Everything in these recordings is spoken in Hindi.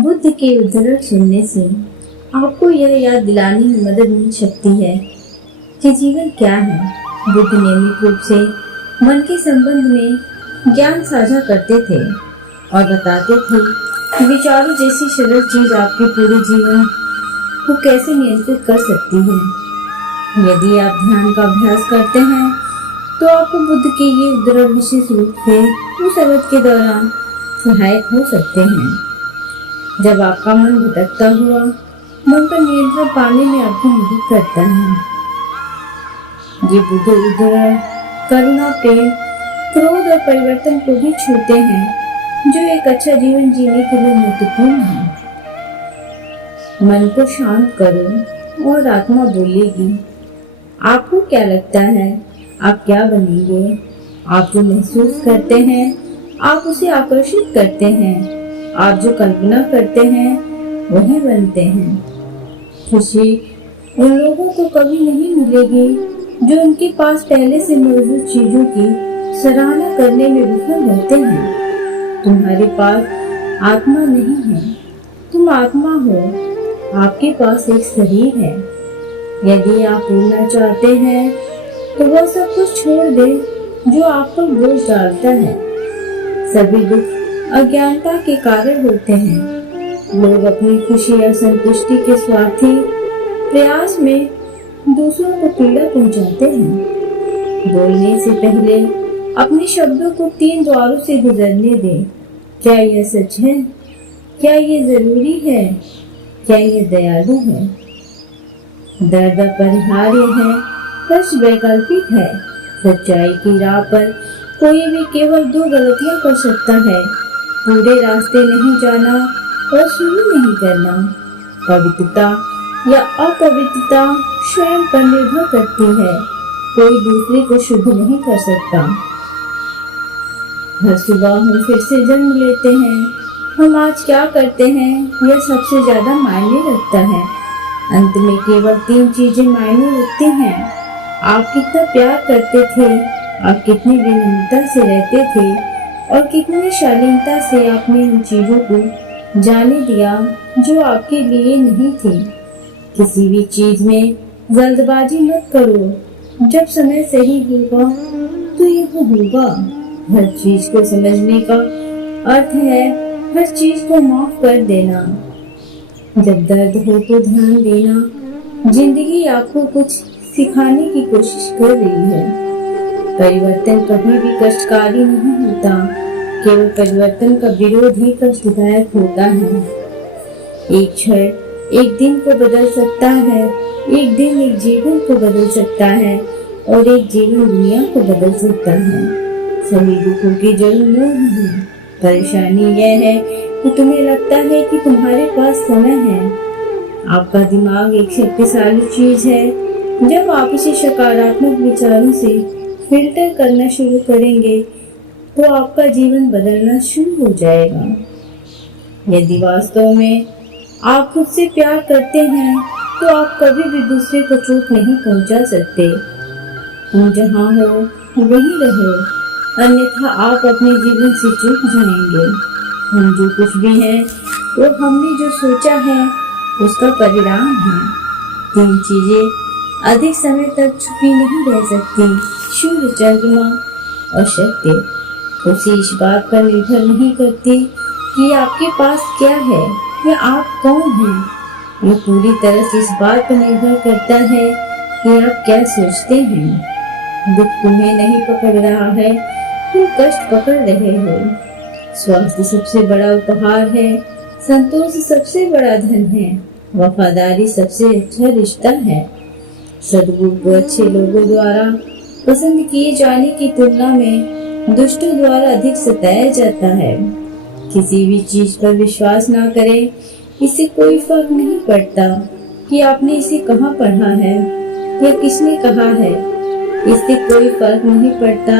बुद्ध के उद्धरण सुनने से आपको यह याद दिलाने में मदद मिल सकती है कि जीवन क्या है। बुद्ध नियमित रूप से मन के संबंध में ज्ञान साझा करते थे और बताते थे कि विचारों जैसी सरल चीज आपके पूरे जीवन को कैसे नियंत्रित कर सकती है। यदि आप ध्यान का अभ्यास करते हैं तो आपको बुद्ध के ये उद्धरण विशेष रूप से उस अवधि के दौरान सहायक हो सकते हैं जब आपका मन भटकता हुआ मन पर नियंत्रण पाने में आपकी मदद करता है। ये बुद्ध उद्धरण करुणा, प्रेम, क्रोध और परिवर्तन को भी छूते हैं जो एक अच्छा जीवन जीने के लिए महत्वपूर्ण है। मन को शांत करो और आत्मा बोलेगी। आपको क्या लगता है आप क्या बनेंगे? आप जो महसूस करते हैं आप उसे आकर्षित करते हैं। आप जो कल्पना करते हैं वही बनते हैं। खुशी उन लोगों को कभी नहीं मिलेगी जो उनके पास पहले से मौजूद चीजों की सराहना करने में विफल रहते हैं। तुम्हारे पास आत्मा नहीं है, तुम आत्मा हो। आपके पास एक शरीर है। यदि आप उड़ना चाहते हैं तो वह सब कुछ छोड़ दे जो आप पर बोझ डालता है। सभी दुख अज्ञानता के कारण होते हैं। लोग अपनी खुशी या संतुष्टि के स्वार्थी प्रयास में दूसरों को पीड़ा पहुंचाते हैं। बोलने से पहले अपने शब्दों को 3 द्वारों से गुजरने दें। क्या यह सच है? क्या यह जरूरी है? क्या यह दयालु है? दर्द अपरिहार्य है, कष्ट वैकल्पिक है। सच्चाई की राह पर कोई भी केवल 2 गलतियां कर सकता है, पूरे रास्ते नहीं जाना और शुरू नहीं करना। पवित्रता या अपवित्रता स्वयं पर निर्भर करती है, कोई दूसरे को शुद्ध नहीं कर सकता। हर सुबह हम फिर से जन्म लेते हैं। हम आज क्या करते हैं यह सबसे ज्यादा मायने रखता है। अंत में केवल 3 चीजें मायने रखती हैं। आप कितना प्यार करते थे, आप कितनी विनम्रता से रहते थे और कितनी शालीनता से आपने उन चीजों को जाने दिया जो आपके लिए नहीं थी। किसी भी चीज में जल्दबाजी मत करो। जब समय सही होगा तो यह होगा। हर चीज को समझने का अर्थ है हर चीज को माफ कर देना। जब दर्द हो तो ध्यान देना। जिंदगी आपको कुछ सिखाने की कोशिश कर रही है। परिवर्तन कभी भी कष्टकारी नहीं होता, केवल परिवर्तन का विरोध ही कष्टदायक होता है। एक क्षण एक दिन को बदल सकता है, एक दिन एक जीवन को बदल सकता है और एक जीवन दुनिया को बदल सकता है। सभी दुखों की जड़ मोह है। परेशानी यह है कि तुम्हें लगता है कि तुम्हारे पास समय है। आपका दिमाग एक शक्तिशाली चीज है। जब आप इसे सकारात्मक विचारों से फिल्टर करना शुरू करेंगे तो आपका जीवन बदलना शुरू हो जाएगा। यदि वास्तव में आप खुद से प्यार करते हैं तो आप कभी भी दूसरे को चोट नहीं पहुंचा सकते। तुम जहाँ हो वहीं रहो, अन्यथा आप अपने जीवन से चूक जाएंगे। हम जो कुछ भी हैं वो हमने जो सोचा है उसका परिणाम है। 3 चीजें अधिक समय तक छुपी नहीं रह सकती, सूर्य, चंद्रमा और शक्ति। खुशी इस बात पर निर्भर नहीं करती कि आपके पास क्या है या आप कौन हैं। ये पूरी तरह से इस बात पर निर्भर करता है कि आप क्या सोचते हैं। दुख तुम्हें नहीं पकड़ रहा है, तुम कष्ट पकड़ रहे हो। स्वास्थ्य सबसे बड़ा उपहार है, संतोष सबसे बड़ा धन है, वफादारी सबसे अच्छा रिश्ता है। सद्गुण को अच्छे लोगों द्वारा पसंद किए जाने की तुलना में दुष्टों द्वारा अधिक सताया जाता है। किसी भी चीज पर विश्वास ना करें। इससे कोई फर्क नहीं पड़ता कि आपने इसे कहाँ पढ़ा है या किसने कहा है। इससे कोई फर्क नहीं पड़ता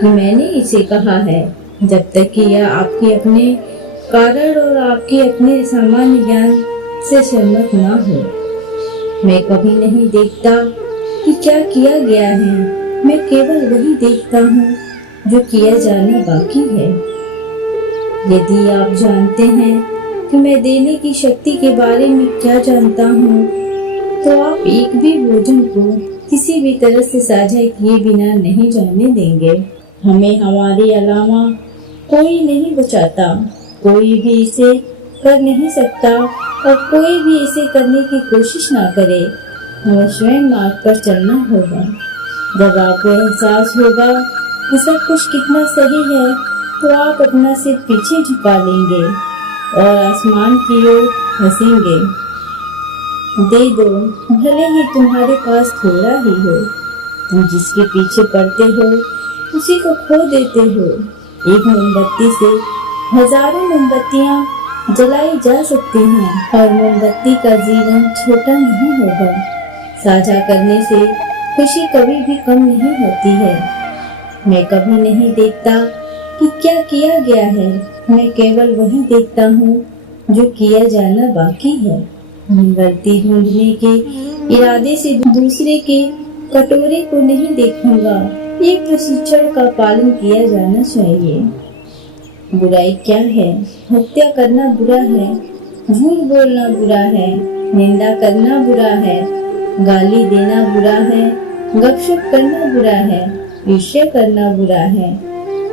कि मैंने इसे कहा है, जब तक कि यह आपके अपने कारण और आपके अपने सामान्य ज्ञान से सहमत ना हो। मैं कभी नहीं देखता कि क्या किया गया है, मैं केवल वही देखता हूँ जो किया जाना बाकी है। यदि आप जानते हैं कि मैं देने की शक्ति के बारे में क्या जानता हूँ, तो आप एक भी भोजन को किसी भी तरह से साझा किए बिना नहीं जाने देंगे। हमें हमारे अलावा कोई नहीं बचाता, कोई भी इसे कर नहीं सकता और कोई भी इसे करने की कोशिश ना करे। हमें स्वयं मार्ग पर चलना होगा। जब आपको एहसास होगा कि सब कुछ कितना सही है, तो आप अपना सिर पीछे झुका लेंगे और आसमान की ओर हंसेंगे। दे दो, भले ही तुम्हारे पास थोड़ा ही हो। तुम जिसके पीछे पड़ते हो उसी को खो देते हो। एक मोमबत्ती से हजारों मोमबत्तियां जलाई जा सकती हैं और मोमबत्ती का जीवन छोटा नहीं होगा। साझा करने से खुशी कभी भी कम नहीं होती है। मैं कभी नहीं देखता कि क्या किया गया है, मैं केवल वही देखता हूँ जो किया जाना बाकी है। मैं गलती ढूंढने के इरादे से दूसरे के कटोरे को नहीं देखूंगा। एक प्रशिक्षण का पालन किया जाना चाहिए। बुराई क्या है? हत्या करना बुरा है, झूठ बोलना बुरा है, निंदा करना बुरा है, गाली देना बुरा है, गपशप करना बुरा है, ईर्ष्या करना बुरा है,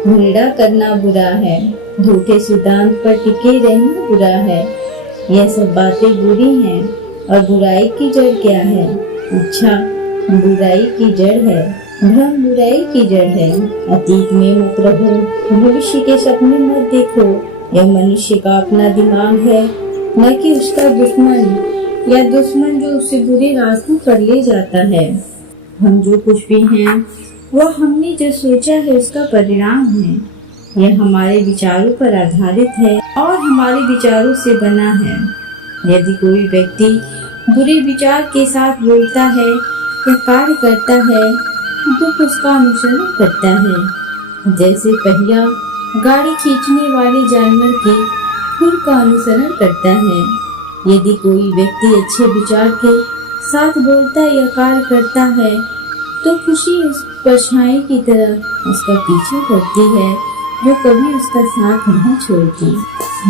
घृणा करना बुरा है, झूठे सिद्धांत पर टिके रहना बुरा है। यह सब बातें बुरी हैं और बुराई की जड़ क्या है? इच्छा बुराई की जड़ है, भ्रम बुराई की जड़ है। अतीत में मत रहो, भविष्य के सपने मत देखो। यह मनुष्य का अपना दिमाग है, न कि उसका दुश्मन या दुश्मन जो उसे बुरे रास्ते पर ले जाता है। हम जो कुछ भी हैं वह हमने जो सोचा है उसका परिणाम है। यह हमारे विचारों पर आधारित है और हमारे विचारों से बना है। यदि कोई व्यक्ति बुरे विचार के साथ बोलता है या कार्य करता है तो उसका अनुसरण करता है, जैसे पहिया गाड़ी खींचने वाले जानवर के खुर का अनुसरण करता है। यदि कोई व्यक्ति अच्छे विचार के साथ बोलता या कार्य करता है तो खुशी उस परछाई की तरह उसका पीछे करती है जो कभी उसका साथ नहीं छोड़ती।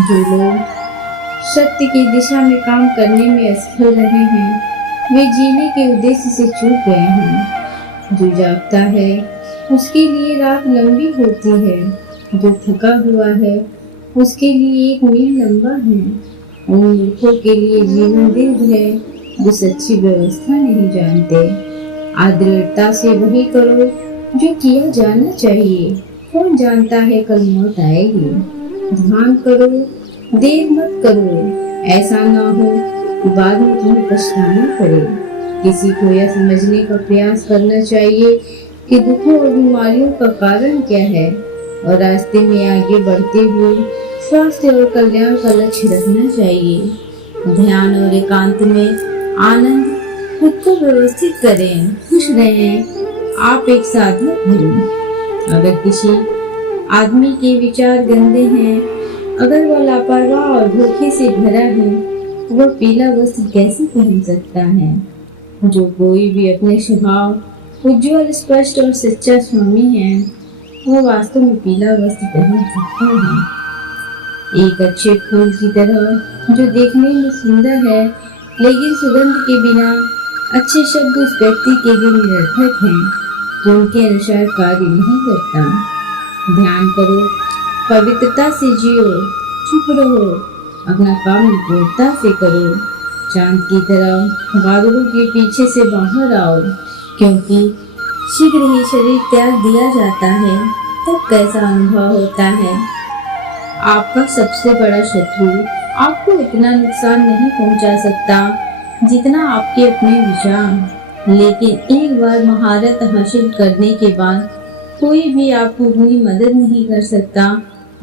जो लोग सत्य की दिशा में काम करने में असफल रहे हैं वे जीने के उद्देश्य से चूक गए हैं। जो जागता है उसके लिए रात लंबी होती है, जो थका हुआ है उसके लिए एक मील लंबा है। उन मूर्खों के लिए जीवन दीर्घ है जो सच्ची व्यवस्था नहीं जानते। आदृढ़ता से वही करो जो किया जाना चाहिए। कौन जानता है कल मौत आएगी। ध्यान करो, देर मत करो, ऐसा ना हो कि बाद में तुम्हें पछताना पड़े। किसी को यह समझने का प्रयास करना चाहिए कि दुखों और बीमारियों का कारण क्या है और रास्ते में आगे बढ़ते हुए स्वास्थ्य और कल्याण का लक्ष्य रखना चाहिए। ध्यान और एकांत में आनंद खुद को व्यवस्थित करें, खुश रहें। आप एक साधक हैं। अगर किसी आदमी के विचार गंदे हैं, अगर वह लापरवाह और धोखे से भरा है, तो वह पीला वस्त्र कैसे पहन सकता है? जो कोई भी अपने स्वभाव उज्जवल, स्पष्ट और सच्चा स्वामी है, वह वास्तव में पीला वस्त्र पहन सकता है। एक अच्छे फूल की तरह जो देखने में सुंदर है लेकिन सुगंध के बिना अच्छे शब्द उस व्यक्ति के लिए निरर्थक हैं जो उनके अनुसार कार्य नहीं करता। ध्यान करो, पवित्रता से जियो, चुप रहो, अपना काम निपुणता से करो। चांद की तरह बादलों के पीछे से बाहर आओ, क्योंकि शीघ्र ही शरीर त्याग दिया जाता है। तब कैसा अनुभव होता है? आपका सबसे बड़ा शत्रु आपको इतना नुकसान नहीं पहुंचा सकता जितना आपके अपने विचार। लेकिन एक बार महारत हासिल करने के बाद कोई भी आपको अपनी मदद नहीं कर सकता,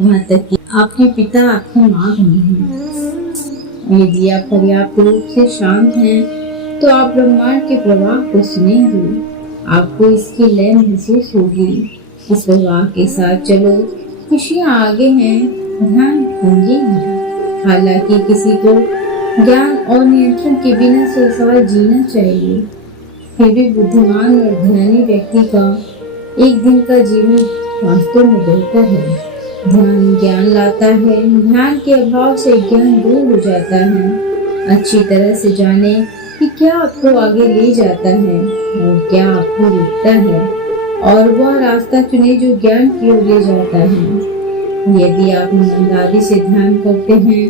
यहाँ तक कि आपके पिता आपकी माँ भी नहीं। यदि आप पर्याप्त रूप से शांत हैं तो आप ब्रह्मांड के प्रवाह को सुनेंगे। आपको इसकी लय महसूस होगी। इस प्रवाह के साथ चलो, खुशियाँ आगे हैं, ध्यान होंगे ही। हालांकि किसी को ज्ञान और नियंत्रण के बिना संसार जीना चाहिए, फिर भी बुद्धिमान और ज्ञानी व्यक्ति का एक दिन का जीवन वास्तव में बेहतर है। ध्यान ज्ञान लाता है। ध्यान के अभाव से ज्ञान दूर हो जाता है। अच्छी तरह से जाने कि क्या आपको आगे ले जाता है और क्या आपको रोकता है, और वह रास्ता चुने जो ज्ञान की ओर ले जाता है। यदि आप ईमानदारी से ध्यान करते हैं,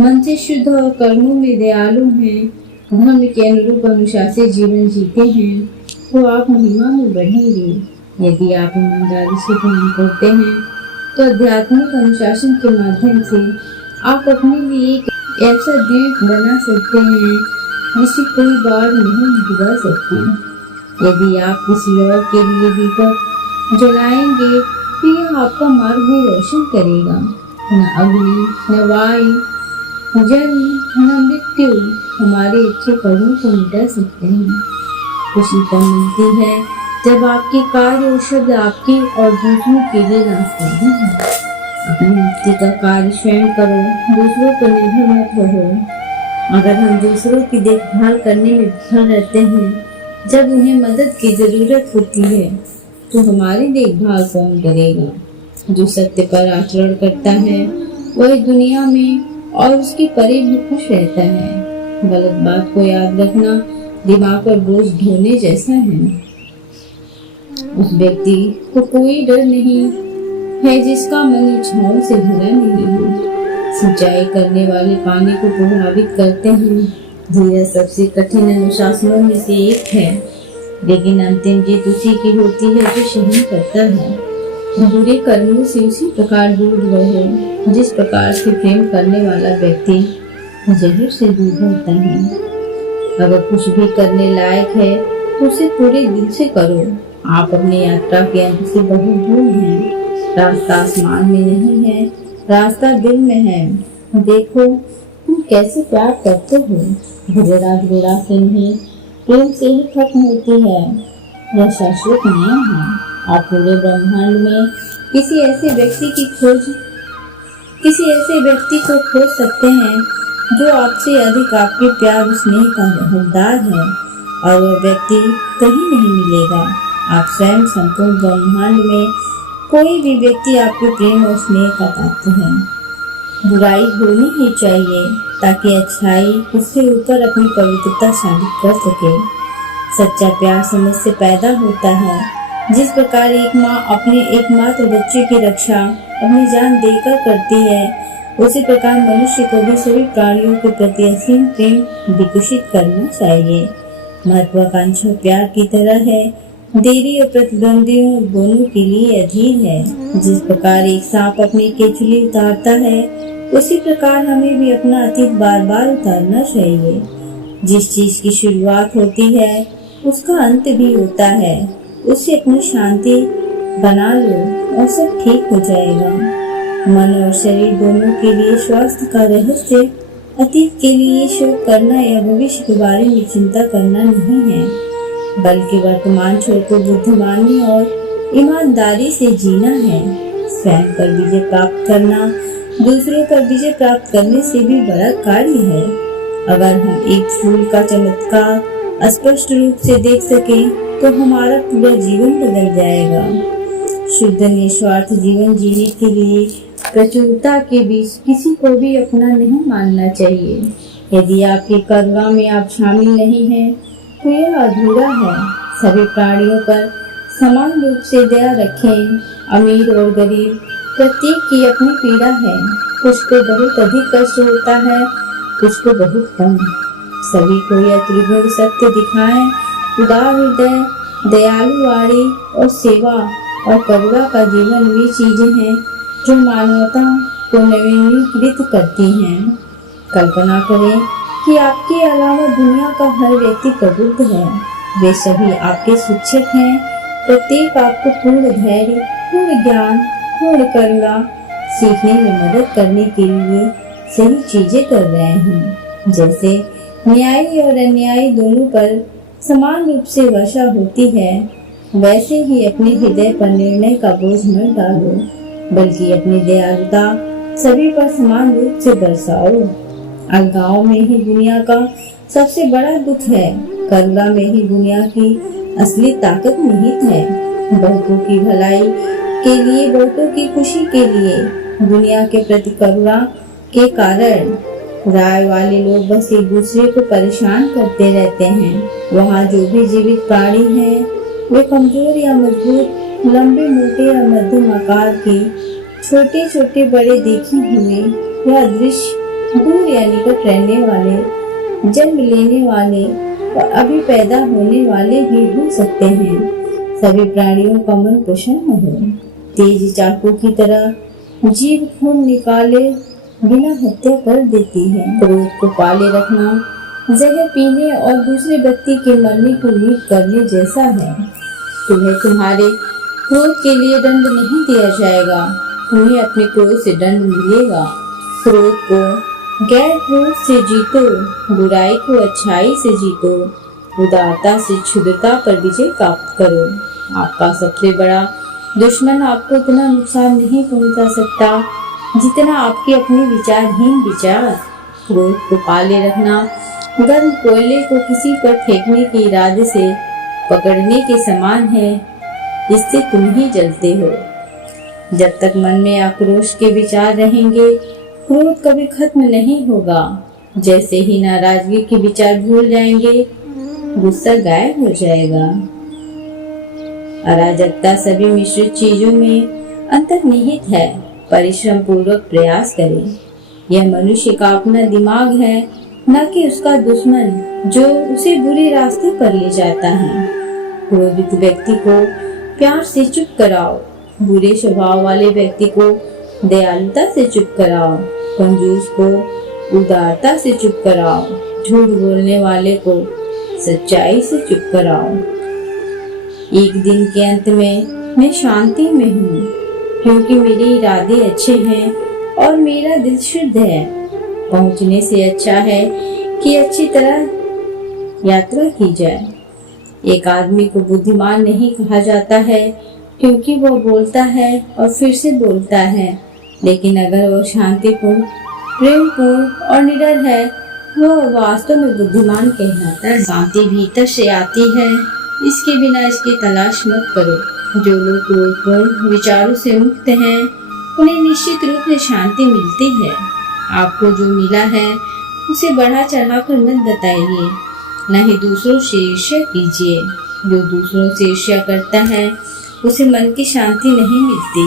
मन से शुद्ध और कर्मों में दयालु हैं, धर्म के अनुरूप अनुशासित जीवन जीते हैं, तो आप महिमा में बढ़ेंगे। यदि आप ईमानदारी से ध्यान करते हैं, तो आध्यात्मिक अनुशासन के माध्यम से आप अपने लिए एक ऐसा द्वीप बना सकते हैं जिसे कोई बार नहीं डुबा सकती। यदि आप किसी और के लिए दीपक जलाएंगे, तो यह आपका मार्ग भी रोशन करेगा। न अग्नि, न वायु, जन्म, न मृत्यु हमारे अच्छे कर्मों को मिटा सकते हैं। खुशी तब मिलती है जब आपके कार्य और शब्द आपके और दूसरों के लिए लाभकारी हैं। अपनी मुक्ति का कार्य स्वयं करो, दूसरों पर निर्भर मत रहो। अगर हम दूसरों की देखभाल करने में विफल रहते हैं, जब उन्हें मदद की जरूरत होती है, तो हमारी देखभाल कौन करेगा? जो सत्य पर आचरण करता है, वही दुनिया में और उसके परे भी खुश रहता है। गलत बात को याद रखना दिमाग पर बोझ ढोने जैसा है। उस व्यक्ति को कोई डर नहीं है जिसका मन इच्छाओं से भरा नहीं है। सिंचाई करने वाले पानी को प्रभावित करते हैं। धीरज सबसे कठिन अनुशासनों में से एक है, लेकिन अंतिम जीत उसी की होती है जो सहन करता है। बुरे कर्मों से उसी प्रकार दूर रहो जिस प्रकार से प्रेम करने वाला व्यक्ति जहर से दूर रहता है। अगर कुछ भी करने लायक है तो उसे पूरे दिल से करो। आप अपनी यात्रा के अंत से बहुत दूर हैं। रास्ता आसमान में नहीं है, रास्ता दिल में है। देखो तुम कैसे प्यार करते हो। घृणा से नहीं, प्रेम से ही खत्म होती है। यह शाश्वत नियम है। आप पूरे ब्रह्मांड में किसी ऐसे व्यक्ति को खोज सकते हैं जो आपसे अधिक आपके प्यार स्नेह का हकदार है, और वह व्यक्ति कहीं नहीं मिलेगा। आप स्वयं संपूर्ण ब्रह्मांड में कोई भी व्यक्ति आपके प्रेम और स्नेह का पात्र है। बुराई होनी ही चाहिए ताकि अच्छाई उससे ऊपर अपनी पवित्रता साबित कर सके। सच्चा प्यार समझ से पैदा होता है। जिस प्रकार एक माँ अपने एकमात्र बच्चे की रक्षा अपनी जान देकर करती है, उसी प्रकार मनुष्य को भी सभी प्राणियों के प्रति असीम प्रेम विकसित करना चाहिए। महत्वाकांक्षा प्यार की तरह है, देरी और प्रतिद्वंदियों दोनों के लिए अधीन है। जिस प्रकार एक सांप अपनी केचुली उतारता है, उसी प्रकार हमें भी अपना अतीत बार बार उतारना चाहिए। जिस चीज की शुरुआत होती है उसका अंत भी होता है। उससे अपनी शांति बना लो और सब ठीक हो जाएगा। मन और शरीर दोनों के लिए स्वास्थ्य का रहस्य अतीत के लिए शोक करना या भविष्य के बारे में चिंता करना नहीं है, बल्कि वर्तमान छोड़कर बुद्धिमानी और ईमानदारी से जीना है। स्वयं पर विजय प्राप्त करना दूसरों पर विजय प्राप्त करने से भी बड़ा कार्य है। अगर हम एक फूल का चमत्कार स्पष्ट रूप से देख सकें, तो हमारा पूरा जीवन बदल जाएगा। शुद्ध निस्वार्थ जीवन जीने के लिए प्रचुरता के बीच किसी को भी अपना नहीं मानना चाहिए। यदि आपकी करुणा में आप शामिल नहीं हैं, तो यह अधूरा है। सभी प्राणियों पर समान रूप से दया रखें। अमीर और गरीब प्रत्येक की अपनी पीड़ा है। कुछ को बहुत अधिक कष्ट होता है, कुछ को बहुत कम। सभी को यह त्रिगुण सत्य दिखाएं। उदार हृदय, दयालु वाणी और सेवा और करुणा का जीवन वे चीजें हैं जो मानवता को नवीनीकृत करती हैं। कल्पना करें कि आपके अलावा दुनिया का हर व्यक्ति प्रबुद्ध है। वे सभी आपके शिक्षक हैं। प्रत्येक आपको पूर्ण धैर्य, पूर्ण ज्ञान, पूर्ण करुणा सीखने में मदद करने के लिए सही चीजें कर रहे हैं। जैसे न्यायी और अन्यायी दोनों पर समान रूप से वर्षा होती है, वैसे ही अपने हृदय पर निर्णय का बोझ मत डालो, बल्कि अपनी दयालुता सभी पर समान रूप से बरसाओ। अलगाव में ही दुनिया का सबसे बड़ा दुख है। करुणा में ही दुनिया की असली ताकत निहित है। बहुतों की भलाई के लिए, बहुतों की खुशी के लिए, दुनिया के प्रति करुणा के कारण राय वाले लोग बस एक दूसरे को परेशान करते रहते हैं। वहाँ जो भी जीवित प्राणी है वे कमजोर या मजबूत, लंबे मोटे या मध्यम आकार के, छोटे छोटे बड़े देखे हुए या दृश्य, दूर या निकट रहने वाले, जन्म लेने वाले और अभी पैदा होने वाले भी हो सकते हैं। सभी प्राणियों का मन प्रसन्न हो। तेज चाकू की तरह जीव खून निकाले बिना हत्या कर देती है। क्रोध को पाले रखना जहर पीने और दूसरे व्यक्ति के मरने को उम्मीद करने जैसा है। तुम्हें तुम्हारे क्रोध के लिए दंड नहीं दिया जाएगा, तुम्हें अपने क्रोध से दंड मिलेगा। क्रोध को गैर क्रोध से जीतो, बुराई को अच्छाई से जीतो, उदारता से क्षुद्रता पर विजय प्राप्त करो। आपका सबसे बड़ा दुश्मन आपको इतना नुकसान नहीं पहुंचा सकता जितना आपके अपने विचारहीन विचार। क्रोध को पाले रखना गर्म कोयले को किसी पर फेंकने के इरादे से पकड़ने के समान है, इससे तुम ही जलते हो। जब तक मन में आक्रोश के विचार रहेंगे, क्रोध कभी खत्म नहीं होगा। जैसे ही नाराजगी के विचार भूल जाएंगे, गुस्सा गायब हो जाएगा। अराजकता सभी मिश्रित चीजों में अंतर्निहित है। परिश्रम पूर्वक प्रयास करें। यह मनुष्य का अपना दिमाग है, न कि उसका दुश्मन जो उसे बुरे रास्ते पर ले जाता है। क्रोधित व्यक्ति को प्यार से चुप कराओ, बुरे स्वभाव वाले व्यक्ति को दयालुता से चुप कराओ, कंजूस को उदारता से चुप कराओ, झूठ बोलने वाले को सच्चाई से चुप कराओ। एक दिन के अंत में मैं शांति में हूँ, क्योंकि मेरे इरादे अच्छे हैं और मेरा दिल शुद्ध है। पहुँचने से अच्छा है कि अच्छी तरह यात्रा की जाए। एक आदमी को बुद्धिमान नहीं कहा जाता है, क्योंकि वह बोलता है और फिर से बोलता है, लेकिन अगर वह शांतिपूर्ण, प्रेमपूर्ण और निडर है, वह वास्तव में बुद्धिमान कहलाता है। शांति भीतर से आती है, इसके बिना इसकी तलाश मत करो। जो लोग क्रोधपूर्ण विचारों से मुक्त हैं, उन्हें निश्चित रूप से शांति मिलती है। आपको जो मिला है उसे बढ़ा चढ़ाकर मत बताइए, न ही दूसरों से ईर्ष्या कीजिए। जो दूसरों से ईर्ष्या करता है उसे मन की शांति नहीं मिलती।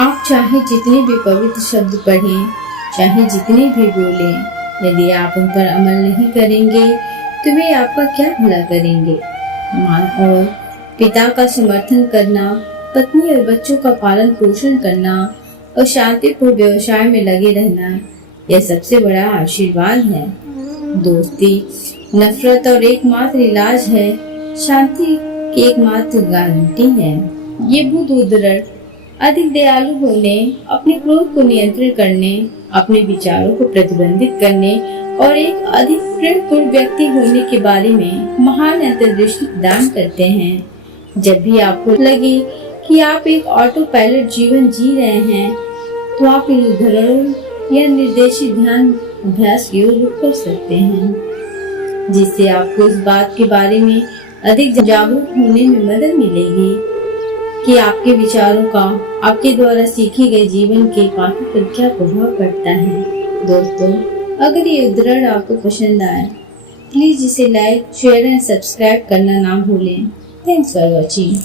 आप चाहे जितने भी पवित्र शब्द पढ़ें, चाहे जितने भी बोलें, यदि आप उन पर अमल नहीं करेंगे तो वे आपका क्या भला करेंगे। माँ और पिता का समर्थन करना, पत्नी और बच्चों का पालन पोषण करना और शांतिपूर्ण व्यवसाय में लगे रहना, यह सबसे बड़ा आशीर्वाद है। दोस्ती नफरत और एकमात्र इलाज है, शांति की एकमात्र गारंटी है। ये बुद्ध उदृढ़, अधिक दयालु होने, अपने क्रोध को नियंत्रण करने, अपने विचारों को प्रतिबंधित करने और एक अधिक प्रेमपूर्ण व्यक्ति होने के बारे में महान अंतर्दृष्टि प्रदान करते हैं। जब भी आपको लगे कि आप एक ऑटो पायलट जीवन जी रहे हैं, तो आप इन उदाहरणों या निर्देशित ध्यान अभ्यास की ओर रुख कर सकते हैं, जिससे आपको इस बात के बारे में अधिक जागरूक होने में मदद मिलेगी कि आपके विचारों का आपके द्वारा सीखे गए जीवन के पाठों पर क्या प्रभाव पड़ता है। दोस्तों, अगर ये उदाहरण आपको पसंद आए, प्लीज इसे लाइक, शेयर एंड सब्सक्राइब करना ना भूलें। Thanks for watching.